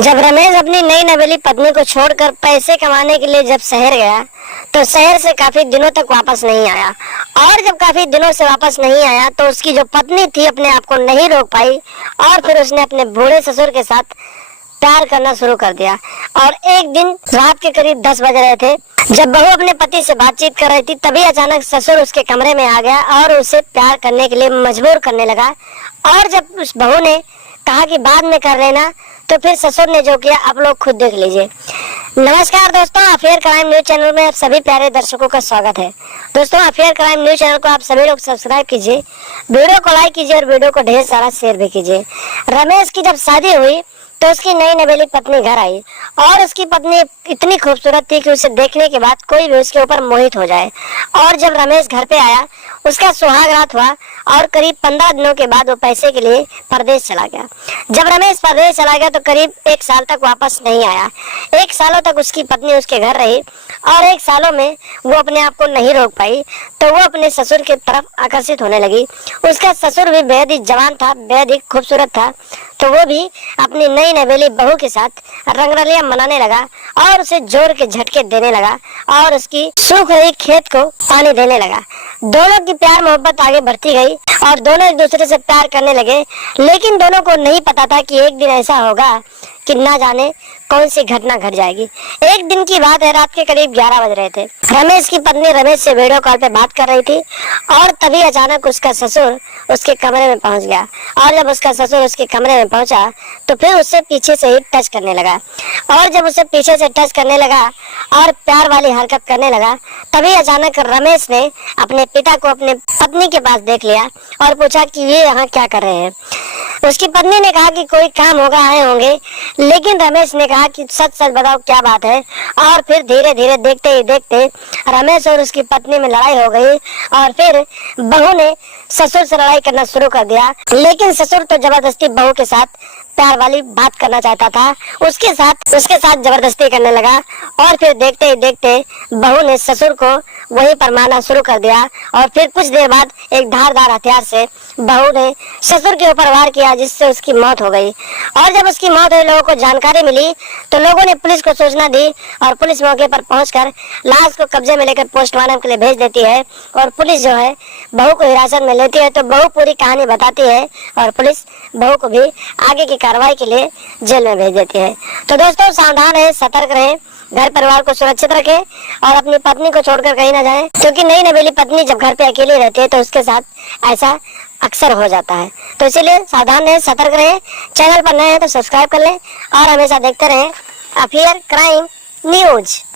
जब रमेश अपनी नई नवेली पत्नी को छोड़कर पैसे कमाने के लिए जब शहर गया तो शहर से काफी दिनों तक वापस नहीं आया। और जब काफी दिनों से वापस नहीं आया तो उसकी जो पत्नी थी अपने आप को नहीं रोक पाई और फिर उसने अपने बूढ़े ससुर के साथ प्यार करना शुरू कर दिया। और एक दिन रात के करीब 10 बज रहे थे, जब बहू अपने पति से बातचीत कर रही थी, तभी अचानक ससुर उसके कमरे में आ गया और उसे प्यार करने के लिए मजबूर करने लगा। और जब उस बहू ने कहा कि बाद में कर लेना, तो फिर ससुर ने जो किया आप लोग खुद देख लीजिए। नमस्कार दोस्तों, अफेयर क्राइम न्यूज चैनल में आप सभी प्यारे दर्शकों का स्वागत है। दोस्तों, अफेयर क्राइम न्यूज चैनल को आप सभी लोग सब्सक्राइब कीजिए, वीडियो को लाइक कीजिए और वीडियो को ढेर सारा शेयर भी कीजिए। रमेश की जब शादी हुई तो उसकी नई नवेली पत्नी घर आई और उसकी पत्नी इतनी खूबसूरत थी कि उसे देखने के बाद कोई भी उसके ऊपर मोहित हो जाए। और जब रमेश घर पे आया, उसका सुहाग रात हुआ और करीब 15 दिनों के बाद वो पैसे के लिए परदेश चला गया। जब रमेश परदेश चला गया तो करीब 1 साल तक वापस नहीं आया। 1 सालों तक उसकी पत्नी उसके घर रही और 1 सालों में वो अपने आप को नहीं रोक पाई, तो वो अपने ससुर की तरफ आकर्षित होने लगी। उसका ससुर भी बेहद ही जवान था, बेहद ही खूबसूरत था, तो वो भी अपनी नई नवेली बहू के साथ रंगरलियां मनाने लगा और उसे जोर के झटके देने लगा और उसकी सूख रही खेत को पानी देने लगा। दोनों की प्यार मोहब्बत आगे बढ़ती गई और दोनों एक दूसरे से प्यार करने लगे, लेकिन दोनों को नहीं पता था कि एक दिन ऐसा होगा कि ना जाने कौन सी घटना घट जाएगी। एक दिन की बात है, रात के करीब 11 बज रहे थे। रमेश की पत्नी रमेश से वीडियो कॉल पे बात कर रही थी और तभी अचानक उसका ससुर उसके कमरे में पहुंच गया। और जब उसका ससुर उसके कमरे में पहुंचा तो फिर उससे पीछे से ही टच करने लगा। और जब उसे पीछे से टच करने लगा और प्यार वाली हरकत करने लगा, तभी अचानक रमेश ने अपने पिता को अपने पत्नी के पास देख लिया और पूछा कि ये यहाँ क्या कर रहे हैं। उसकी पत्नी ने कहा कि कोई काम होगा आए होंगे, लेकिन रमेश ने कहा कि सच सच बताओ क्या बात है। और फिर धीरे धीरे देखते ही देखते रमेश और उसकी पत्नी में लड़ाई हो गई और फिर बहू ने ससुर से लड़ाई करना शुरू कर दिया। लेकिन ससुर तो जबरदस्ती बहू के साथ प्यार वाली बात करना चाहता था, उसके साथ जबरदस्ती करने लगा। और फिर देखते ही देखते बहू ने ससुर को वहीं पर मारना शुरू कर दिया और फिर कुछ देर बाद एक धारदार हथियार से बहू ने ससुर के ऊपर वार किया, जिससे उसकी मौत हो गई। और जब उसकी मौत हुई, लोगों को जानकारी मिली तो लोगों ने पुलिस को सूचना दी और पुलिस मौके पर पहुंचकर लाश को कब्जे में लेकर पोस्टमार्टम के लिए भेज देती है। और पुलिस जो है बहू को हिरासत में लेती है, तो बहू पूरी कहानी बताती है और पुलिस बहू को भी आगे की कार्रवाई के लिए जेल में भेज देती है। तो दोस्तों, सावधान रहें, सतर्क रहें, घर परिवार को सुरक्षित रखें और अपनी पत्नी को छोड़कर कहीं ना जाएं, क्योंकि नई नवेली पत्नी जब घर पे अकेली रहती है तो उसके साथ ऐसा अक्सर हो जाता है। तो इसीलिए सावधान रहें, सतर्क रहें। चैनल पर नए हैं तो सब्सक्राइब कर लें और हमेशा देखते रहें अफेयर क्राइम न्यूज।